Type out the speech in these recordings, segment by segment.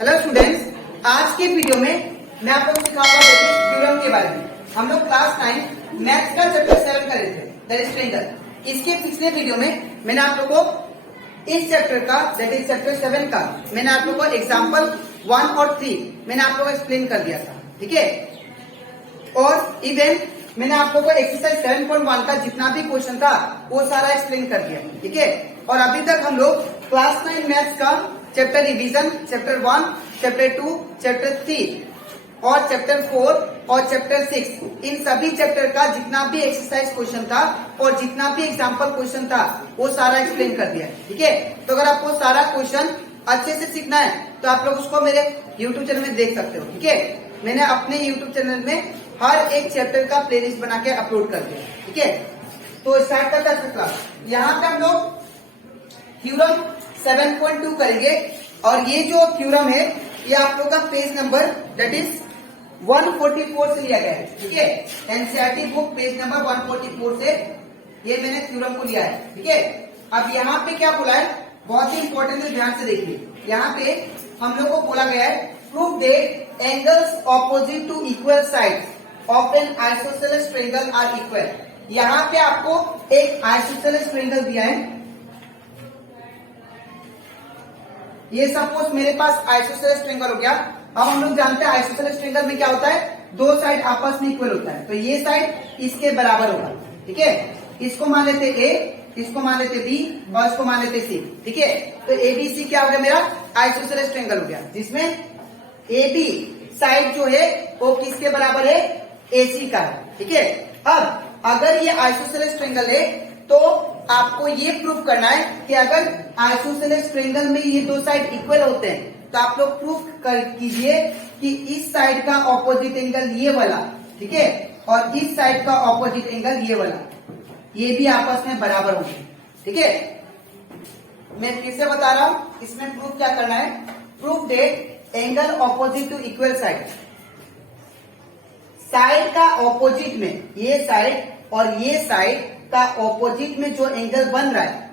Hello students, आज के video में मैं आप लोगों को सिखाऊंगा थ्योरम के बारे में। हम लोग क्लास 9 मैथ्स का चैप्टर 7 कर रहे थे, दैट इज ट्रायंगल। इसके पिछले वीडियो में मैंने आप लोगों को इस चैप्टर का, दैट इज चैप्टर 7 का, मैंने आप लोगों को एग्जाम्पल 1 और 3 मैंने आप लोगों को एक्सप्लेन कर दिया था, ठीक है। और इवन मैंने आप लोगों को एक्सरसाइज 7.1 का जितना भी क्वेश्चन था वो सारा एक्सप्लेन कर दिया, ठीक है। और अभी तक हम लोग क्लास 9 मैथ्स का chapter revision, chapter 1, chapter 2, chapter 3 और चैप्टर 4 और चैप्टर 6, इन सभी चैप्टर का जितना भी एक्सरसाइज क्वेश्चन था और जितना भी एग्जाम्पल क्वेश्चन था वो सारा एक्सप्लेन कर दिया, ठीक है। तो अगर आपको सारा क्वेश्चन अच्छे से सीखना है तो आप लोग उसको मेरे यूट्यूब चैनल में देख सकते हो, ठीक है। मैंने अपने यूट्यूब चैनल में हर एक चैप्टर का प्लेलिस्ट बना के अपलोड कर दिया, ठीक है। तो स्टार्ट करते हैं क्लास। यहाँ पे हम लोग थ्योरम 7.2 करेंगे और ये जो थ्योरम है ये आप लोग का पेज नंबर दैट इज 144 से लिया गया है, ठीक है। एनसीईआरटी बुक पेज नंबर 144 से ये मैंने थ्योरम को लिया है, ठीक है। अब यहाँ पे क्या बोला है, बहुत ही इंपॉर्टेंट है, ध्यान से देखिए। यहाँ पे हम लोग को बोला गया है prove that angles opposite to equal sides of an isosceles triangle are equal. यहाँ पे आपको एक आइसोसेलेस ट्रायंगल दिया है। ये सपोज मेरे पास आइसोसेलेस ट्रायंगल हो गया। अब हम लोग जानते हैं आइसोसेलेस ट्रायंगल में क्या होता है, दो साइड आपस में इक्वल होता है। तो ये साइड इसके बराबर होगा, ठीक है। इसको मान लेते ए, इसको मान लेते बी और इसको मान लेते सी, ठीक है। तो एबीसी क्या हो गया, मेरा आइसोसेलेस ट्रायंगल हो गया, जिसमें एबी साइड जो है वो किसके बराबर है, एसी का है, ठीक है। अब अगर ये आइसोसेलेस ट्रायंगल है तो आपको ये प्रूफ करना है कि अगर आइसोसेलेस ट्रायंगल में ये दो साइड इक्वल होते हैं तो आप लोग प्रूफ कीजिए कि इस साइड का ऑपोजिट एंगल ये वाला, ठीक है, और इस साइड का ऑपोजिट एंगल ये वाला, ये भी आपस में बराबर होंगे, ठीक है। मैं फिर से बता रहा हूं, इसमें प्रूफ क्या करना है, proof that angle opposite to equal side, side का ऑपोजिट में ये साइड और ये साइड का ऑपोजिट में जो एंगल बन रहा है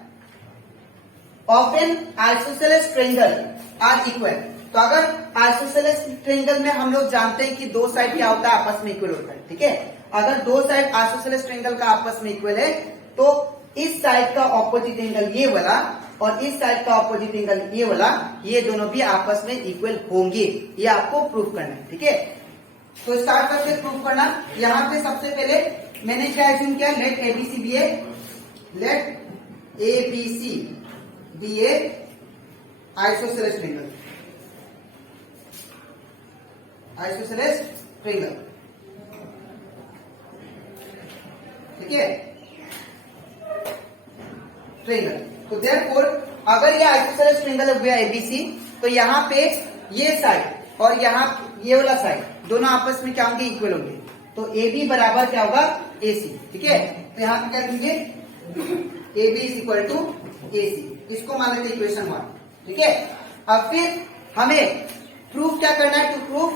of an isosceles triangle are equal. तो अगर आइसोसेलेस ट्रायंगल में हम लोग जानते हैं कि दो साइड क्या होता है, आपस में इक्वल होता है, ठीक है। अगर दो साइड आइसोसेलेस ट्रायंगल का आपस में इक्वल है तो इस साइड का ऑपोजिट एंगल ये वाला और इस साइड का ऑपोजिट एंगल ये वाला, ये दोनों भी आपस में इक्वल होंगे, ये आपको प्रूफ करना है, ठीक है। तो स्टार्ट करके प्रूफ करना। यहाँ पे सबसे पहले मैंने क्या एज्यूम किया, late ABC be A, late ABC be A isosceles triangle, isosceles triangle, ठीक है, ट्रायंगल। तो देयरफॉर अगर ये आइसोसेलेस ट्रायंगल हो गया एबीसी तो यहाँ पे ये साइड और यहाँ ये वाला साइड दोनों आपस में क्या होंगे, इक्वल होंगे। तो ए बी बराबर क्या होगा, ए सी, ठीक है। तो यहाँ पे क्या लिखेंगे, A B is equal to A C, इसको मान लेते इक्वेशन 1, ठीक है। अब फिर हमें प्रूफ क्या करना है, टू प्रूफ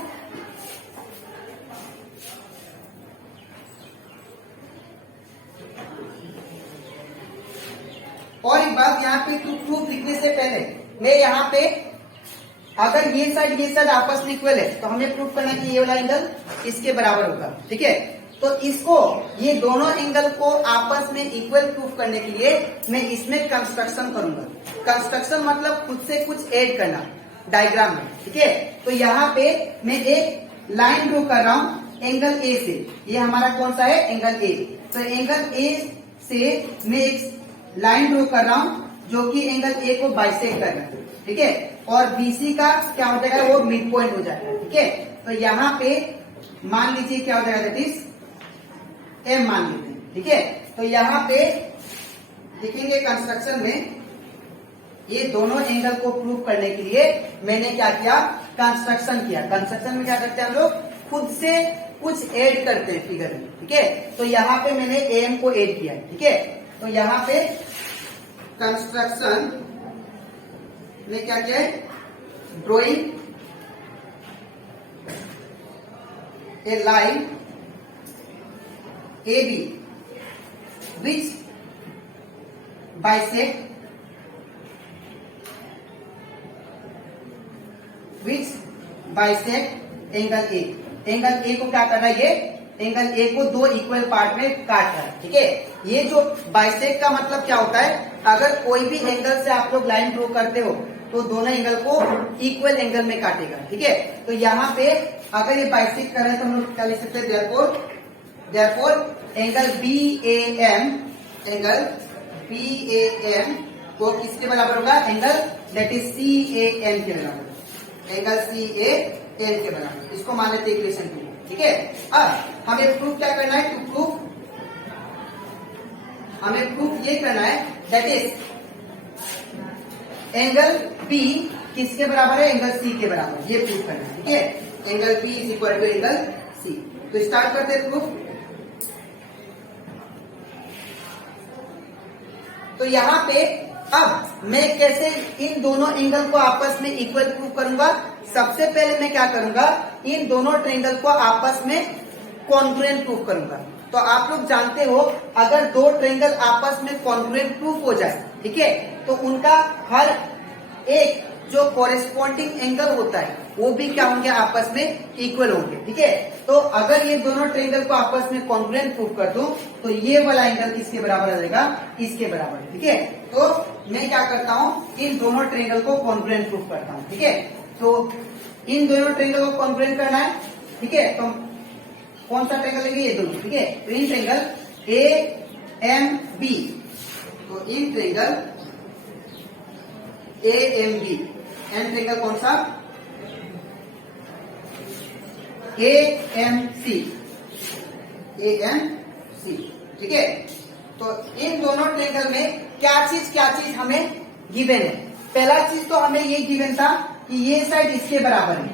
और एक बात, यहाँ पे टू प्रूफ लिखने से पहले मैं यहाँ पे अगर ये साइड आपस में इक्वल है तो हमें प्रूफ करना है कि ये वाला एंगल इसके बराबर होगा, ठीक है। तो इसको, ये दोनों एंगल को आपस में इक्वल प्रूफ करने के लिए मैं इसमें कंस्ट्रक्शन करूंगा। कंस्ट्रक्शन मतलब खुद से कुछ ऐड करना डायग्राम में, ठीक है। तो यहाँ पे मैं एक लाइन ड्रॉ कर रहा हूँ एंगल ए से, ये हमारा कौन सा है, एंगल ए। तो एंगल ए से मैं एक लाइन ड्रॉ कर रहा हूँ जो कि एंगल ए को बाइसेक्ट कर रहा है, ठीक है। और बीसी का क्या हो जाएगा, वो मिड पॉइंट हो जाएगा, ठीक है। तो यहाँ पे मान लीजिए क्या हो जाएगा, दैट इज एम मान लीजिए, ठीक है। तो यहाँ पे लिखेंगे कंस्ट्रक्शन में, ये दोनों एंगल को प्रूव करने के लिए मैंने क्या किया, कंस्ट्रक्शन किया। कंस्ट्रक्शन में क्या करते हैं हम लोग, खुद से कुछ ऐड करते हैं फिगर में, ठीक है। तो यहाँ पे मैंने एम को ऐड किया, ठीक है। तो यहाँ पे कंस्ट्रक्शन में क्या किया है, drawing a line A B which bisect which bisect angle A. Angle A को क्या करना है, ये एंगल ए को दो इक्वल पार्ट में काट रहा है, ठीक है। ये जो बाइसेक्ट का मतलब क्या होता है, अगर कोई भी एंगल से आप लोग लाइन ड्रॉ करते हो तो दोनों एंगल को इक्वल एंगल में काटेगा, ठीक है। तो यहाँ पे अगर ये बाइसेक्ट कर रहे हैं तो हम लोग क्या लिख सकते हैं, therefore angle B A M को किसके बराबर होगा, angle that is C A M के बराबर, एंगल सी ए एम के बराबर। इसको मान लेते हैं इक्वेशन 2, ठीक है। अब हमें प्रूफ क्या करना है, हमें प्रूफ ये करना है दैट इज एंगल बी किसके बराबर है, एंगल सी के बराबर, ये प्रूफ करना है, ठीक है। Angle B is equal to angle C. तो स्टार्ट करते हैं प्रूफ। तो यहाँ पे अब मैं कैसे इन दोनों एंगल को आपस में इक्वल प्रूफ करूंगा। सबसे पहले मैं क्या करूंगा, इन दोनों ट्रायंगल को आपस में कॉन्ग्रुएंट प्रूफ करूंगा। तो आप लोग जानते हो अगर दो ट्रायंगल आपस में कॉन्ग्रुएंट प्रूफ हो जाए, ठीक है, तो उनका हर एक जो कॉरेस्पॉन्डिंग एंगल होता है वो भी क्या होंगे, आपस में इक्वल होंगे, ठीक है। तो अगर ये दोनों ट्रायंगल को आपस में कॉन्ग्रुएंट प्रूफ कर दूं तो ये वाला एंगल किसके बराबर आ जाएगा, इसके बराबर, ठीक है। तो मैं क्या करता हूं, इन दोनों ट्रायंगल को कॉन्ग्रुएंट प्रूफ करता हूं, ठीक है। तो इन दोनों ट्रायंगल को कॉन्ग्रुएंट करना है, ठीक है। तो कौन सा ट्रायंगल लेंगे, ये दोनों, ठीक है। तो in triangle A M B, तो in triangle A M B, M triangle कौन सा, ए एम सी, ठीक है। तो इन दोनों ट्रायंगल में क्या चीज हमें गिवन है। पहला चीज तो हमें ये गिवन था कि ये साइड इसके बराबर है,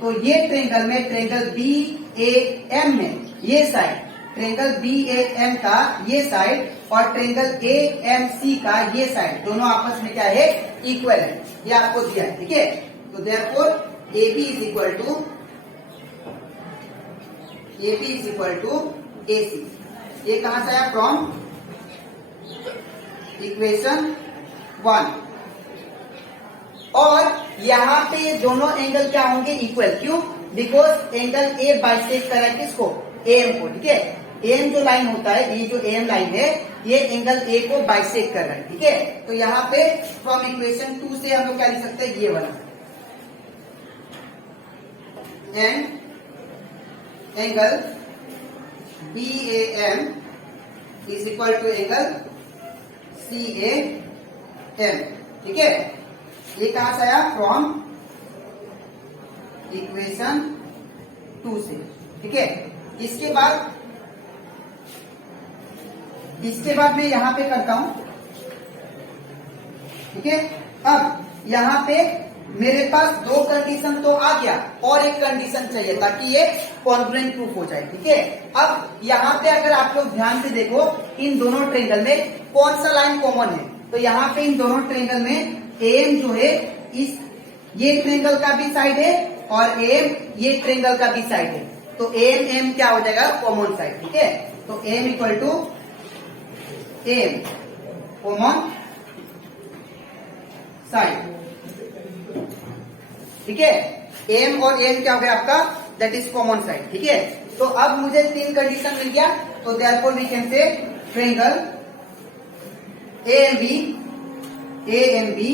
तो ये ट्रायंगल में ट्रायंगल बी ए एम में ये side, triangle B A M का ये साइड और ट्रायंगल ए एम सी का ये साइड, दोनों आपस में क्या है, इक्वल है, ये आपको दिया है, ठीक है। तो therefore A B is equal to A C. ये कहां से आया, फ्रॉम इक्वेशन 1। और यहाँ पे ये दोनों एंगल क्या होंगे, इक्वल। क्यों, बिकॉज एंगल ए बाइसेक्ट कर रहा है किसको, एम को, ठीक है। एम जो लाइन होता है, ये जो एम लाइन है, ये एंगल ए को बाइसेक्ट कर रहा है, ठीक है। तो यहाँ पे फ्रॉम इक्वेशन 2 से हम लोग क्या लिख सकते हैं, ये वाला and angle B A M is equal to angle C A M, ठीक है। ये कहां से आया, फ्रॉम इक्वेशन 2 से, ठीक है। इसके बाद मैं यहां पे करता हूं, ठीक है। अब यहां पे मेरे पास दो कंडीशन तो आ गया और एक कंडीशन चाहिए ताकि ये कॉन्ग्रुएंट प्रूफ हो जाए, ठीक है। अब यहाँ पे अगर आप लोग ध्यान से देखो, इन दोनों ट्रायंगल में कौन सा लाइन कॉमन है, तो यहाँ पे इन दोनों ट्रायंगल में एम जो है इस ये ट्रायंगल का भी साइड है और एम ये ट्रायंगल का भी साइड है, तो एम क्या हो जाएगा, कॉमन साइड, ठीक है। तो M equal to M common side, ठीक है। एम और एम क्या हो गया आपका, दैट इज कॉमन साइड, ठीक है। तो अब मुझे 3 कंडीशन मिल गया, तो therefore we can say triangle A M B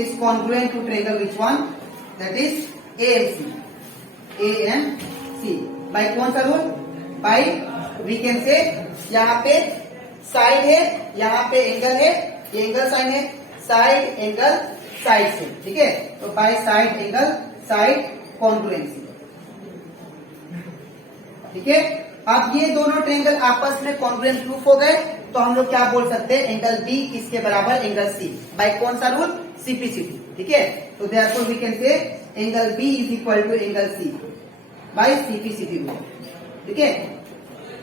is congruent to triangle which one, that is A M C. By कौन सा रूल, बाय वी कैन से यहाँ पे साइड है, यहाँ पे एंगल है, ये एंगल साइन है, साइड एंगल साइड से, ठीक है। तो by side angle side congruency, ठीक है। अब ये दोनों ट्रायंगल आपस में कॉन्ग्रुएंट प्रूफ हो गए, तो हम लोग क्या बोल सकते हैं, एंगल बी किसके बराबर, एंगल सी, बाय कौन सा रूल, सीपीसीटी, ठीक है। तो therefore we can say angle B is equal to angle C by CPCT rule, ठीक है।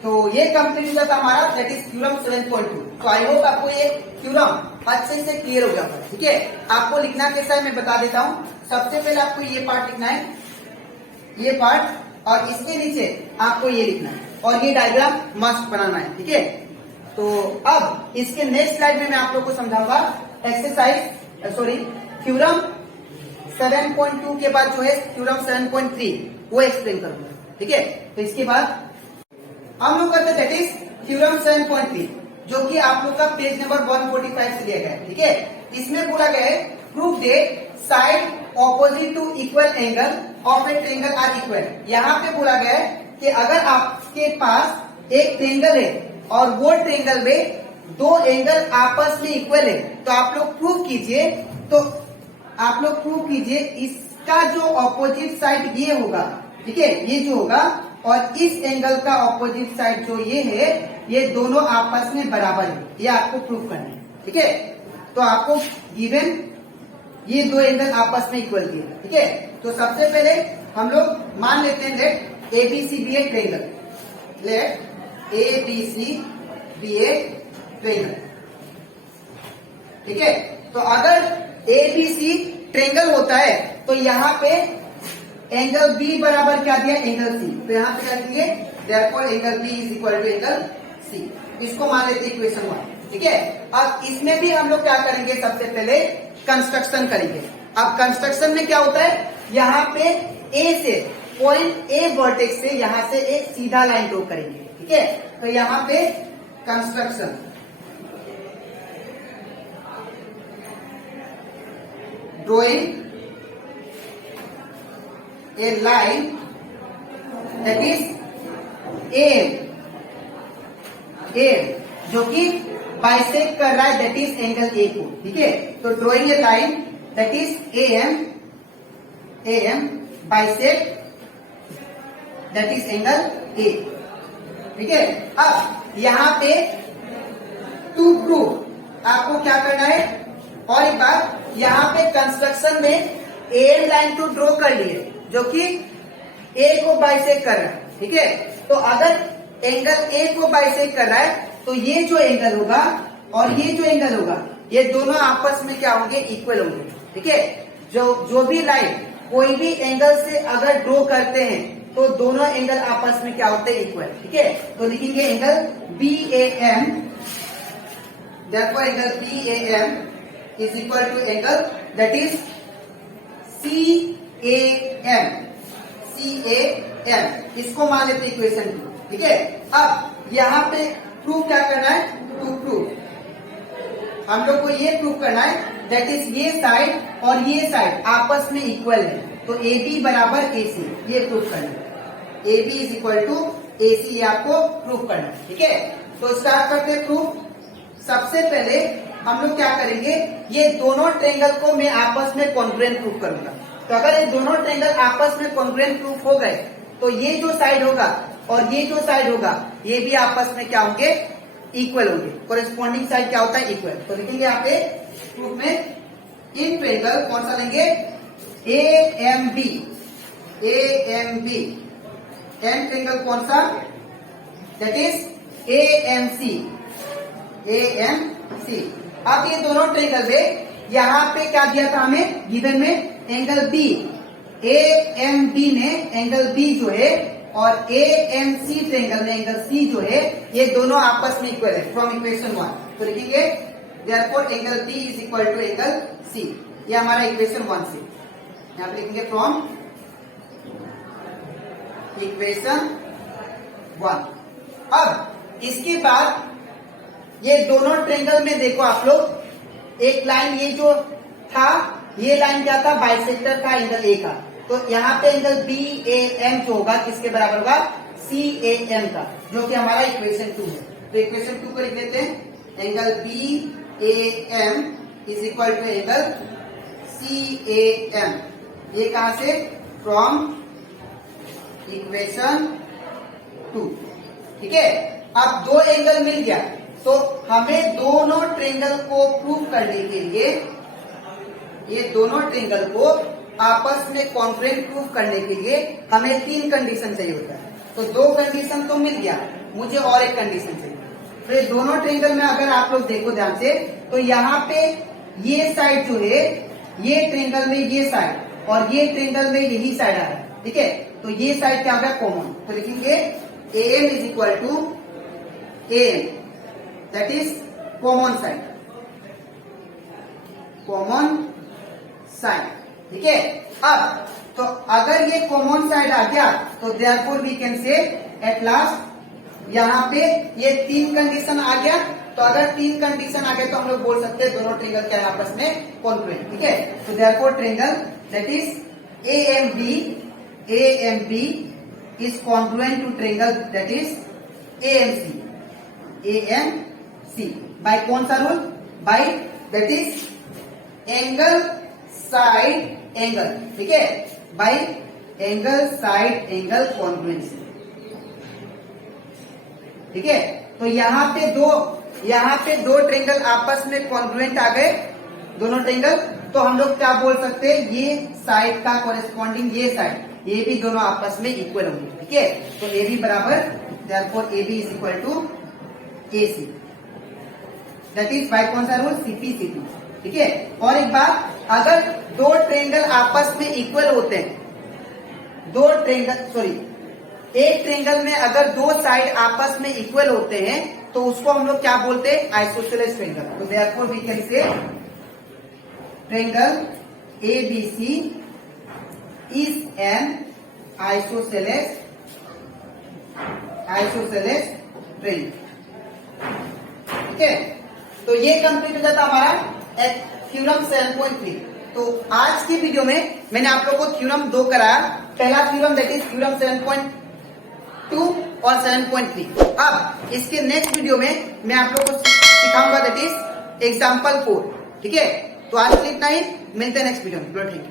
तो ये कंप्लीट हुआ था हमारा, दैट इज थ्योरम 7.2। तो आई होप आपको ये थ्योरम अच्छे से क्लियर हो गया, ठीक है। आपको लिखना कैसा है मैं बता देता हूँ। सबसे पहले आपको ये पार्ट लिखना है, ये पार्ट, और इसके नीचे आपको ये लिखना है और ये डायग्राम मस्ट बनाना है, ठीक है। तो अब इसके नेक्स्ट स्लाइड में मैं आप लोग को समझाऊंगा एक्सरसाइज थ्योरम 7.2 के बाद जो है थ्योरम 7.3 वो एक्सप्लेन करूंगा, ठीक है। तो इसके बाद हम लोग करते दैट इज थ्योरम 7.3 जो कि आप लोग का पेज नंबर 145 से दिया गया है, ठीक है। इसमें बोला गया है prove that side opposite to equal angle of a triangle are equal. यहाँ पे बोला गया है कि अगर आपके पास एक ट्रायंगल है और वो ट्रायंगल में दो एंगल आपस में इक्वल है तो आप लोग प्रूव कीजिए, तो आप लोग प्रूव कीजिए इसका जो ऑपोजिट साइड ये होगा, ठीक है, ये जो होगा, और इस एंगल का ऑपोजिट साइड जो ये है ये दोनों आपस में बराबर है, ये आपको प्रूव करना है, ठीक है। तो आपको गिवन ये दो एंगल आपस में इक्वल दिए, ठीक है। तो सबसे पहले हम लोग मान लेते हैं let ABC be a triangle, let ABC be a triangle, ठीक है। तो अगर एबीसी ट्रायंगल होता है तो यहाँ पे एंगल बी बराबर क्या दिया, एंगल सी, तो यहाँ पे क्या दिए, therefore angle B is equal to angle C. इसको मान लेते हैं इक्वेशन 1, ठीक है। अब इसमें भी हम लोग क्या करेंगे, सबसे पहले कंस्ट्रक्शन करेंगे। अब कंस्ट्रक्शन में क्या होता है, यहाँ पे ए से पॉइंट ए वर्टेक्स से यहाँ से एक सीधा लाइन ड्रॉ करेंगे, ठीक है। तो यहाँ पे construction, drawing a line that is ए जो कि बाइसेक्ट कर रहा है दैट इज एंगल ए को, ठीक है। तो drawing a line that is A M bisect that is angle A, ठीक है। अब यहाँ पे टू प्रूव आपको क्या करना है, और एक बात, यहाँ पे कंस्ट्रक्शन में ए लाइन टू ड्रॉ कर लिए जो कि ए को बाइसेक्ट कर रहा है, ठीक है। तो अगर एंगल ए को बाइसेक्ट कर रहा है तो ये जो एंगल होगा और ये जो एंगल होगा ये दोनों आपस में क्या होंगे, इक्वल होंगे, ठीक है। जो भी लाइन कोई भी एंगल से अगर ड्रॉ करते हैं तो दोनों एंगल आपस में क्या होते हैं, इक्वल, ठीक है। तो लिखेंगे angle B A M, therefore angle B A M is equal to angle that is C A M, C A M. इसको मान लेते इक्वेशन 2, ठीक है। अब यहाँ पे प्रूव क्या करना है, टू प्रूव हम लोग को ये प्रूव करना है दैट इज ये साइड और ये साइड आपस में इक्वल है, तो ए बी बराबर ए सी, ये प्रूव करना है। A B is equal to A C आपको प्रूव करना है, ठीक है। तो स्टार्ट करते हैं प्रूफ। सबसे पहले हम लोग क्या करेंगे, ये दोनों ट्रायंगल को मैं आपस में कॉन्ग्रुएंट प्रूव करूंगा। तो अगर ये दोनों ट्रायंगल आपस में कॉन्ग्रुएंट प्रूफ हो गए तो ये जो साइड होगा और ये जो साइड होगा ये भी आपस में क्या होंगे, इक्वल होंगे। कोरेस्पॉन्डिंग साइड क्या होता है, इक्वल। तो लिखेंगे यहाँ पे प्रूफ में इन ट्रायंगल कौन सा लेंगे, A M B, A M B, M triangle कौन सा, that is A M C, A M C. अब ये दोनों ट्रायंगल में यहाँ पे क्या दिया था हमें गिवन में, angle B, A M B ने एंगल बी जो है और ए एम सी ट्रायंगल में एंगल सी जो है ये दोनों आपस में इक्वल है फ्रॉम इक्वेशन 1। तो लिखेंगे therefore angle B is equal to angle C, ये हमारा इक्वेशन 1 से। यहाँ पे लिखेंगे फ्रॉम इक्वेशन 1। अब इसके बाद ये दोनों ट्रायंगल में देखो आप लोग, एक लाइन ये जो था ये लाइन क्या था, बाइसेक्टर था एंगल ए का। तो यहाँ पे एंगल बी ए एम जो होगा किसके बराबर होगा, सी ए एम का, जो कि हमारा इक्वेशन 2 है। तो इक्वेशन 2 को लिख लेते हैं, angle B A M is equal to angle C A M. ये कहां से, फ्रॉम इक्वेशन 2, ठीक है। अब दो एंगल मिल गया तो हमें दोनों ट्रायंगल को प्रूव करने के लिए, ये दोनों ट्रायंगल को आपस में कॉन्ग्रुएंट प्रूफ करने के लिए हमें 3 कंडीशन चाहिए होता है। तो 2 कंडीशन तो मिल गया, मुझे और एक कंडीशन चाहिए। तो ये दोनों ट्रायंगल में अगर आप लोग देखो ध्यान से तो यहाँ पे ये साइड जो है, ये ट्रायंगल में ये साइड और ये ट्रायंगल में यही साइड आ रहा है, ठीक है। तो ये साइड क्या होगा, कॉमन। तो लिखेंगे A M is equal to A M, that is common side, common side, ठीक है। अब तो अगर ये कॉमन साइड आ गया तो therefore we can say at last यहाँ पे ये 3 कंडीशन आ गया। तो अगर 3 कंडीशन आ गए तो हम लोग बोल सकते हैं दोनों ट्रेंगल क्या है आपस में कॉन्ग्रुएंट, ठीक है। तो therefore triangle that is AMB is congruent to triangle that is AMC by कौन सा rule? by that is angle side angle, ठीक है, by angle side angle congruency, ठीक है। तो यहाँ पे दो ट्रेंगल आपस में कॉन्ग्रुएंट आ गए, दोनों ट्रेंगल। तो हम लोग क्या बोल सकते हैं, ये साइड का कॉरेस्पॉन्डिंग ये साइड, ये भी दोनों आपस में इक्वल होंगे, ठीक है। तो ए बी बराबर therefore A B is equal to A C, that is by कौन सा रूल? CP, ठीक है। और एक बात, अगर दो ट्रेंगल आपस में इक्वल होते हैं, एक ट्रेंगल में अगर दो साइड आपस में इक्वल होते हैं तो उसको हम लोग क्या बोलते हैं? Isosceles triangle. तो therefore we can say triangle ABC is an isosceles triangle, ठीक है। तो ये कंप्लीट हो जाता हमारा थ्योरम 7.3। तो आज की वीडियो में मैंने आप लोगों को थ्योरम 2 कराया। पहला थ्योरम दैट इज थ्योरम 7.2 और 7.3। अब इसके नेक्स्ट वीडियो में मैं आप लोगों को सिखाऊंगा दैट इज एग्जाम्पल 4, ठीक है। तो आज के लिए इतना ही, मिलते हैं नेक्स्ट वीडियो में। Thank you.